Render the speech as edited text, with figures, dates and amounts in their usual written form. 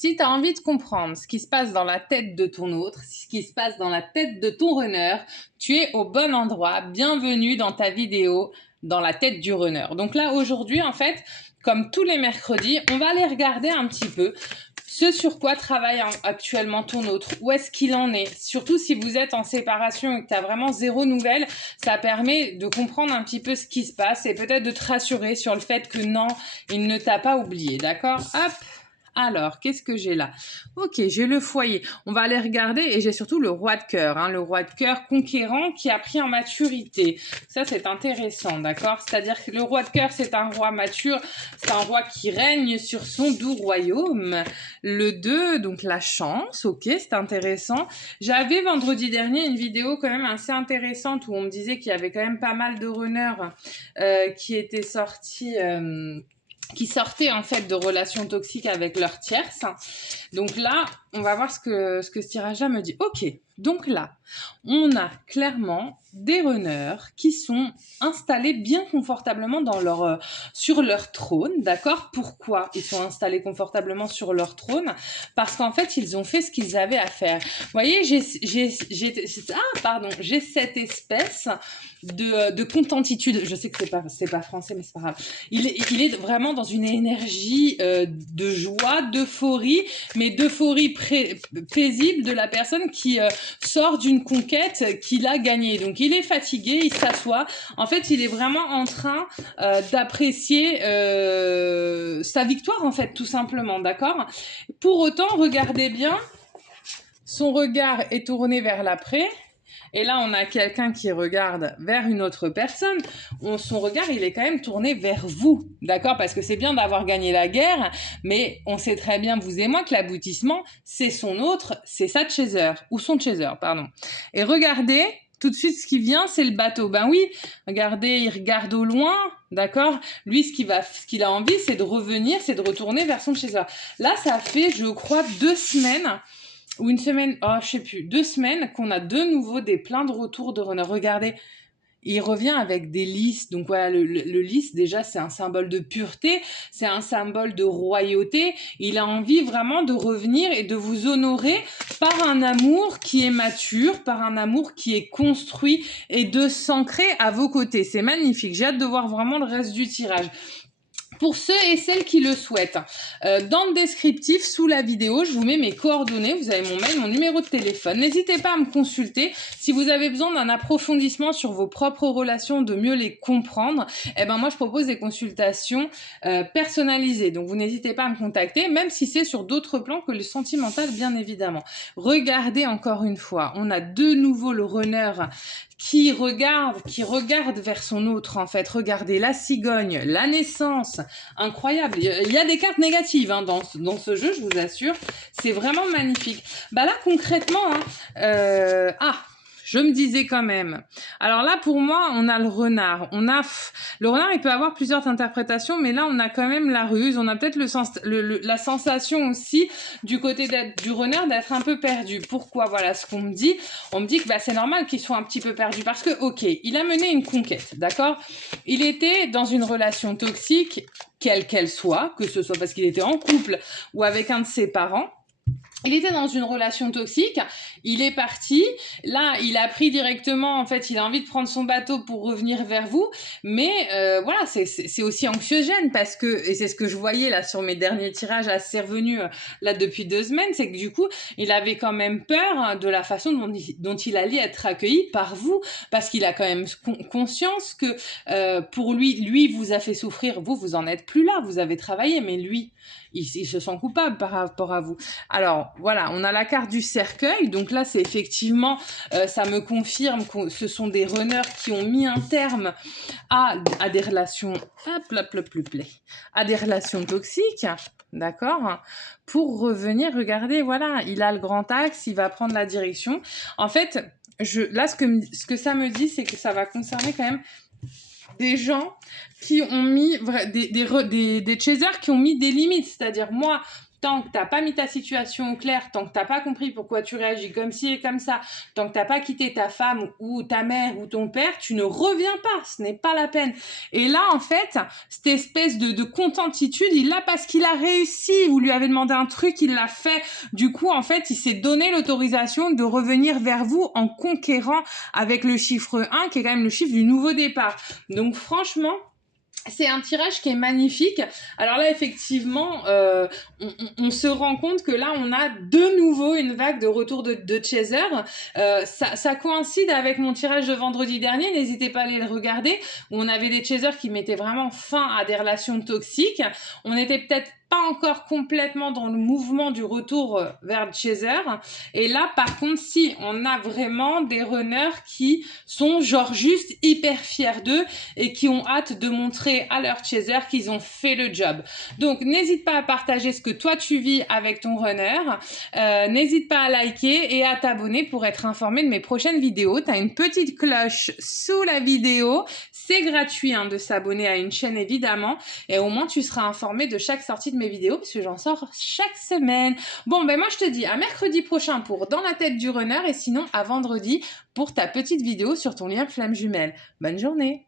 Si tu as envie de comprendre ce qui se passe dans la tête de ton autre, ce qui se passe dans la tête de ton runner, tu es au bon endroit. Bienvenue dans ta vidéo dans la tête du runner. Donc là, aujourd'hui, en fait, comme tous les mercredis, on va aller regarder un petit peu ce sur quoi travaille actuellement ton autre, où est-ce qu'il en est. Surtout si vous êtes en séparation et que tu as vraiment zéro nouvelle, ça permet de comprendre un petit peu ce qui se passe et peut-être de te rassurer sur le fait que non, il ne t'a pas oublié, d'accord? Hop. Alors, qu'est-ce que j'ai là? Ok, j'ai le foyer. On va aller regarder et j'ai surtout le roi de cœur, hein, le roi de cœur conquérant qui a pris en maturité. Ça, c'est intéressant, d'accord? C'est-à-dire que le roi de cœur, c'est un roi mature, c'est un roi qui règne sur son doux royaume. Le 2, donc la chance, ok, c'est intéressant. J'avais vendredi dernier une vidéo quand même assez intéressante où on me disait qu'il y avait quand même pas mal de runners qui étaient sortis... qui sortaient en fait de relations toxiques avec leur tierce. Donc là, on va voir ce que ce tirage-là me dit. Ok, donc là, on a clairement des runners qui sont installés bien confortablement dans leur, sur leur trône, d'accord? Pourquoi ils sont installés confortablement sur leur trône? Parce qu'en fait, ils ont fait ce qu'ils avaient à faire. Vous voyez, j'ai cette espèce de contentitude. Je sais que c'est pas français, mais c'est pas grave. Il est vraiment dans une énergie de joie, d'euphorie, mais d'euphorie paisible de la personne qui sort d'une conquête qu'il a gagnée. Donc il est fatigué, il s'assoit. En fait, il est vraiment en train d'apprécier sa victoire, en fait, tout simplement, d'accord? Pour autant, regardez bien, son regard est tourné vers l'après. Et là, on a quelqu'un qui regarde vers une autre personne. Son regard, il est quand même tourné vers vous, d'accord? Parce que c'est bien d'avoir gagné la guerre, mais on sait très bien, vous et moi, que l'aboutissement, c'est son autre, c'est sa chaser, ou son chaser, pardon. Et regardez, tout de suite, ce qui vient, c'est le bateau. Ben oui, regardez, il regarde au loin, d'accord? Lui, ce qu'il a envie, c'est de revenir, c'est de retourner vers son chaser. Là, ça fait, je crois, 2 semaines ou une semaine, oh, je sais plus, 2 semaines qu'on a de nouveau des pleins de retours de runners. Regardez, il revient avec des lys. Donc voilà, le lys, déjà, c'est un symbole de pureté, c'est un symbole de royauté. Il a envie vraiment de revenir et de vous honorer par un amour qui est mature, par un amour qui est construit et de s'ancrer à vos côtés. C'est magnifique. J'ai hâte de voir vraiment le reste du tirage. Pour ceux et celles qui le souhaitent, dans le descriptif, sous la vidéo, je vous mets mes coordonnées. Vous avez mon mail, mon numéro de téléphone. N'hésitez pas à me consulter. Si vous avez besoin d'un approfondissement sur vos propres relations, de mieux les comprendre, eh ben moi, je propose des consultations personnalisées. Donc, vous n'hésitez pas à me contacter, même si c'est sur d'autres plans que le sentimental, bien évidemment. Regardez encore une fois, on a de nouveau le runner qui regarde vers son autre, en fait. Regardez, la cigogne, la naissance, incroyable. Il y a des cartes négatives hein, dans ce jeu, je vous assure. C'est vraiment magnifique. Bah là, concrètement, hein, je me disais quand même. Alors là, pour moi, on a le renard. Le renard, il peut avoir plusieurs interprétations, mais là, on a quand même la ruse. On a peut-être la sensation aussi du côté du renard d'être un peu perdu. Pourquoi? Voilà ce qu'on me dit. On me dit que bah, c'est normal qu'il soit un petit peu perdu parce que, ok, il a mené une conquête, d'accord? Il était dans une relation toxique, quelle qu'elle soit, que ce soit parce qu'il était en couple ou avec un de ses parents. Il était dans une relation toxique, il est parti, là il a pris directement, en fait il a envie de prendre son bateau pour revenir vers vous, mais voilà c'est aussi anxiogène parce que, et c'est ce que je voyais là sur mes derniers tirages assez revenus là depuis 2 semaines, c'est que du coup il avait quand même peur de la façon dont il allait être accueilli par vous, parce qu'il a quand même conscience que pour lui vous a fait souffrir, vous en êtes plus là, vous avez travaillé, mais lui il se sent coupable par rapport à vous. Alors voilà, on a la carte du cercueil, donc là c'est effectivement, ça me confirme que ce sont des runners qui ont mis un terme à des relations, à des relations toxiques, d'accord, pour revenir, regardez, voilà, il a le grand axe, il va prendre la direction. En fait, là ce que ça me dit, c'est que ça va concerner quand même des gens qui ont mis des chasers qui ont mis des limites, c'est-à-dire moi tant que tu n'as pas mis ta situation au clair, tant que tu n'as pas compris pourquoi tu réagis comme ci et comme ça, tant que tu n'as pas quitté ta femme ou ta mère ou ton père, tu ne reviens pas, ce n'est pas la peine. Et là, en fait, cette espèce de contentitude, il l'a parce qu'il a réussi. Vous lui avez demandé un truc, il l'a fait. Du coup, en fait, il s'est donné l'autorisation de revenir vers vous en conquérant avec le chiffre 1, qui est quand même le chiffre du nouveau départ. Donc, franchement, c'est un tirage qui est magnifique. Alors là, effectivement, on se rend compte que là, on a de nouveau une vague de retour de chaser. Ça coïncide avec mon tirage de vendredi dernier. N'hésitez pas à aller le regarder, où on avait des chasers qui mettaient vraiment fin à des relations toxiques. On était peut-être pas encore complètement dans le mouvement du retour vers le chaser. Et là, par contre, si, on a vraiment des runners qui sont genre juste hyper fiers d'eux et qui ont hâte de montrer à leurs chasers qu'ils ont fait le job. Donc, n'hésite pas à partager ce que toi tu vis avec ton runner. N'hésite pas à liker et à t'abonner pour être informé de mes prochaines vidéos. Tu as une petite cloche sous la vidéo. C'est gratuit de s'abonner à une chaîne, évidemment. Et au moins, tu seras informé de chaque sortie de mes vidéos parce que j'en sors chaque semaine. Bon, ben moi, je te dis à mercredi prochain pour Dans la tête du runner et sinon à vendredi pour ta petite vidéo sur ton lien flamme jumelle. Bonne journée!